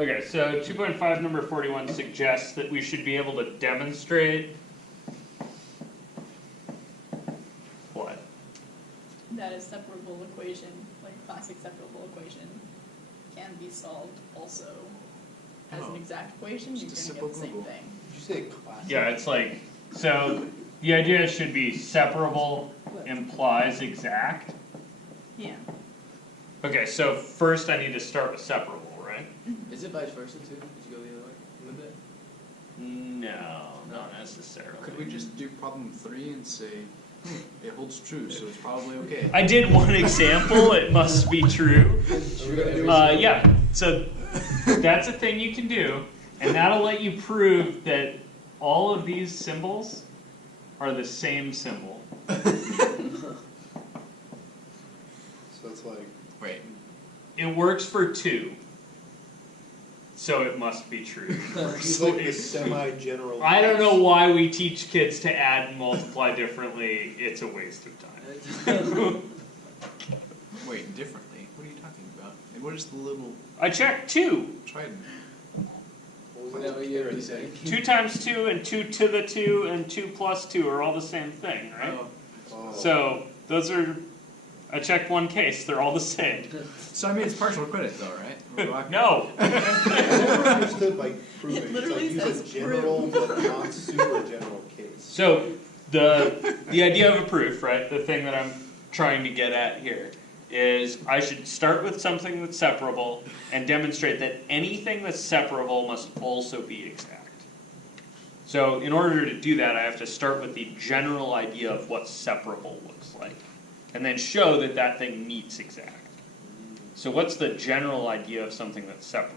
Okay, so 2.5 number 41 suggests that we should be able to demonstrate what? That a separable equation, like classic separable equation, can be solved also as an exact equation. You're going to get the same thing. Did you say classic? Yeah, it's like, so the idea should be separable implies exact. Yeah. Okay, so first I need to start with separable, right? Is it vice versa too? Did you go the other way with it? No, not necessarily. Could we just do problem 3 and say, it holds true, so it's probably okay? I did one example, it must be true. Yeah, so that's a thing you can do, and that'll let you prove that all of these symbols are the same symbol. So it's like, Wait. It works for 2, so it must be true. it's like the semi-general. I don't know why we teach kids to add and multiply differently, it's a waste of time. Wait, differently? What are you talking about? And what is the little I checked 2. trident? What was No, that? you already said. 2 times 2 and 2 to the 2 and 2 plus 2 are all the same thing, right? Oh. So those are, I checked one case, they're all the same. So I mean, it's partial credit though, right? We're rocking. No. I never understood like proving. It literally it's like use says a general but not super general case. So the idea of a proof, right, the thing that I'm trying to get at here, is I should start with something that's separable and demonstrate that anything that's separable must also be exact. So in order to do that, I have to start with the general idea of what separable looks like, and then show that that thing meets exact. So what's the general idea of something that's separable?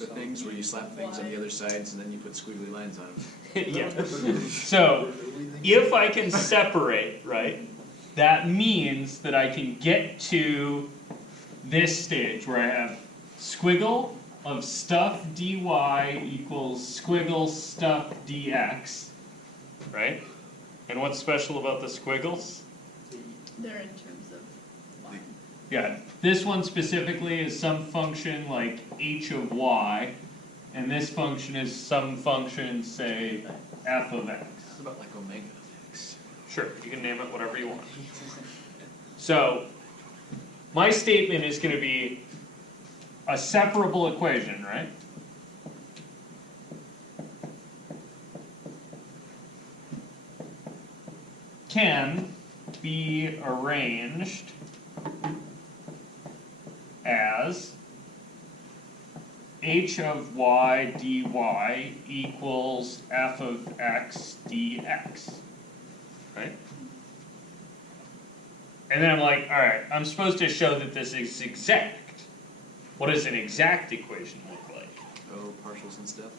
The things where you slap things on the other sides and then you put squiggly lines on them. Yeah. So if I can separate, right, that means that I can get to this stage where I have squiggle of stuff dy equals squiggle stuff dx, right? And what's special about the squiggles? They're in terms of line. Yeah, this one specifically is some function like h of y, and this function is some function, say, f of x. What about like omega of x? Sure, you can name it whatever you want. So, my statement is going to be a separable equation, right? Can be arranged as h of y dy equals f of x dx, right? And then I'm like, all right, I'm supposed to show that this is exact. What does an exact equation look like? Oh, partials and stuff.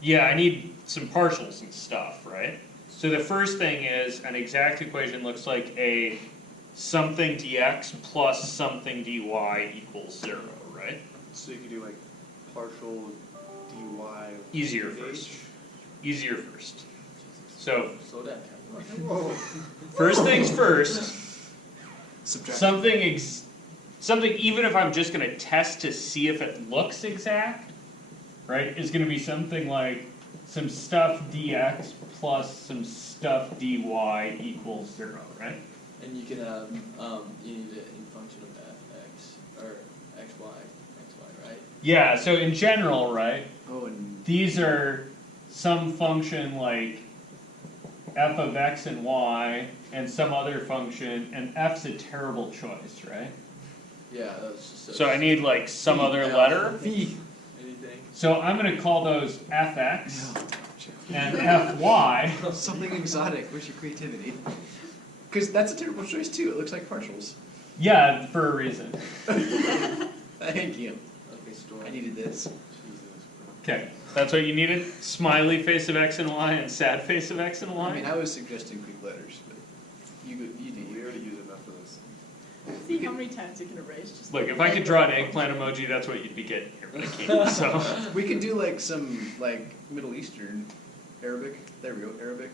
Yeah, I need some partials and stuff, right? So the first thing is an exact equation looks like a something dx plus something dy equals 0, right? So you could do like partial dy. Easier first. Easier first. So Slow down. Whoa. first things first, Subtract. something even if I'm just going to test to see if it looks exact, right, is going to be something like some stuff dx plus some stuff dy equals 0, right? And you can you need it in function of fx or xy, right? Yeah, so in general, right, Oh, and these are some function like f of x and y and some other function, and f's a terrible choice, right? Yeah, that's just So I need like some other letter. V. anything. So I'm going to call those fx No. and fy. Something exotic. Where's your creativity? Because that's a terrible choice too. It looks like partials. Yeah, for a reason. Thank you. Okay, story. I needed this. Okay, that's what you needed? Smiley face of x and y and sad face of x and I y? mean, I was suggesting Greek letters, but you do. We already use enough of those. See how many times you can erase. Just Look, if I could draw an eggplant emoji, that's what you'd be getting here, but I can't, so. We could do like some like Middle Eastern Arabic. There we go. Arabic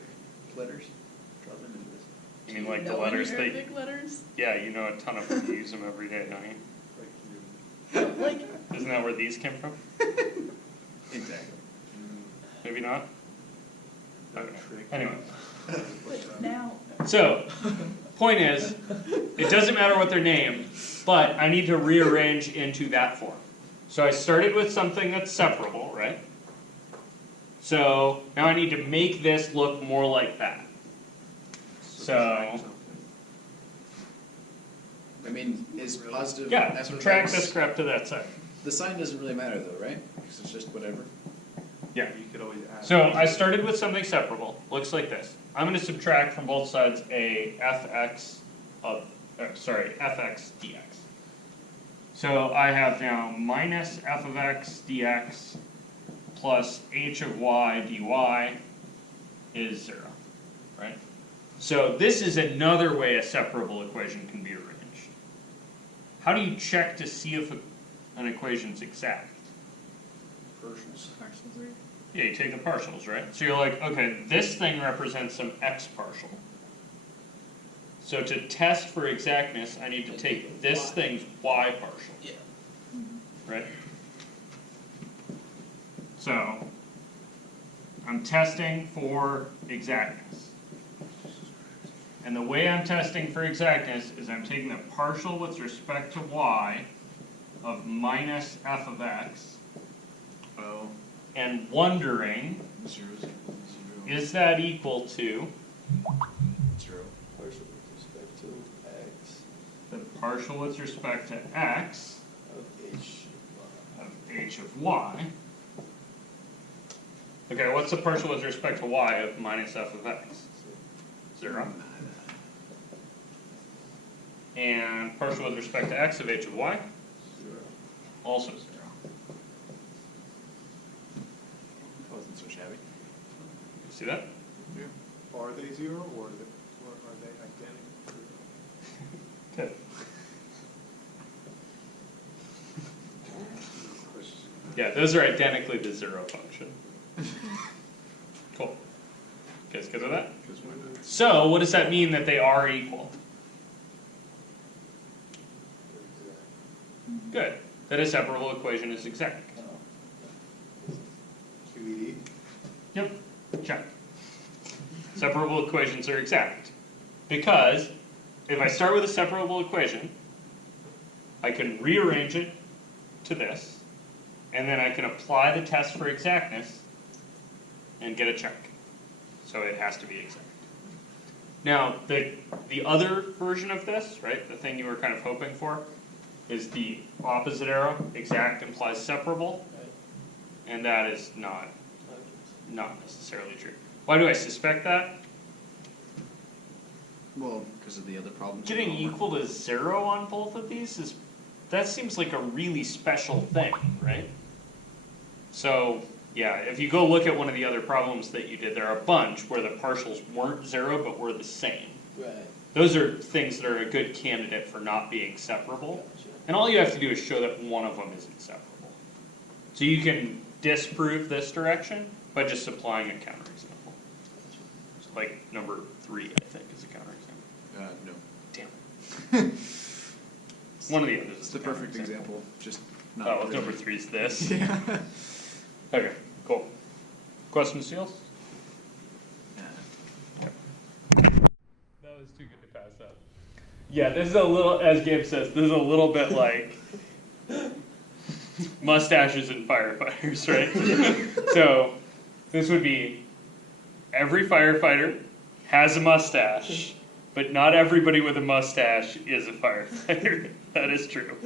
letters. Draw them into this. You mean like the know letters any that, Arabic letters? yeah, you know a ton of them, you use them every day, don't you? Like, you Like, Isn't that where these came from? Exactly. Maybe not? Okay. Anyway. but now, So, point is, it doesn't matter what they're named, but I need to rearrange into that form. So I started with something that's separable, right? So now I need to make this look more like that. So, I mean, is positive yeah, f of subtract x- this crap to that side. The sign doesn't really matter though, right? Because it's just whatever. Yeah. You could always add. So I started with something separable. Looks like this. I'm going to subtract from both sides a fx of, fx dx. So I have now minus f of x dx plus h of y dy is 0, right? So this is another way a separable equation can be arranged. How do you check to see if an equation's exact? Partials. partials are Yeah, you take the partials, right? So you're like, okay, this thing represents some x partial. So to test for exactness, I need to take this thing's y partial, Yeah. right? So I'm testing for exactness. And the way I'm testing for exactness is I'm taking the partial with respect to y of minus f of x Oh. and wondering, 0, 0, 0. is that equal to 0. Partial with respect to x the partial with respect to x of h of h of y? Okay, what's the partial with respect to y of minus f of x? 0. And partial with respect to x of h of y? 0. Also 0. That wasn't so shabby. You see that? Are they 0 or are they identical? Good. Yeah, those are identically the 0 function. Cool. You guys good with that? So, what does that mean that they are equal? Good. That a separable equation is exact. QED? Yep. Check. Separable equations are exact. Because if I start with a separable equation, I can rearrange it to this, and then I can apply the test for exactness and get a check. So it has to be exact. Now, the other version of this, right, the thing you were kind of hoping for, is the opposite arrow. Exact implies separable, and that is not necessarily true. Why do I suspect that? Well, because of the other problems. Getting equal to 0 on both of these that seems like a really special thing, right? So, yeah, if you go look at one of the other problems that you did, there are a bunch where the partials weren't 0 but were the same. Right. Those are things that are a good candidate for not being separable. Gotcha. And all you have to do is show that one of them isn't separable. So you can disprove this direction by just supplying a counterexample. So like number 3, I think, is a counterexample. No. Damn it. One of the others. It's the perfect example. Just not. Oh, really. number 3 is this. Yeah. Okay, cool. Questions, Seals? That was too good to pass up. Yeah, this is a little, as Gabe says, this is a little bit like mustaches and firefighters, right? So this would be every firefighter has a mustache, but not everybody with a mustache is a firefighter. That is true.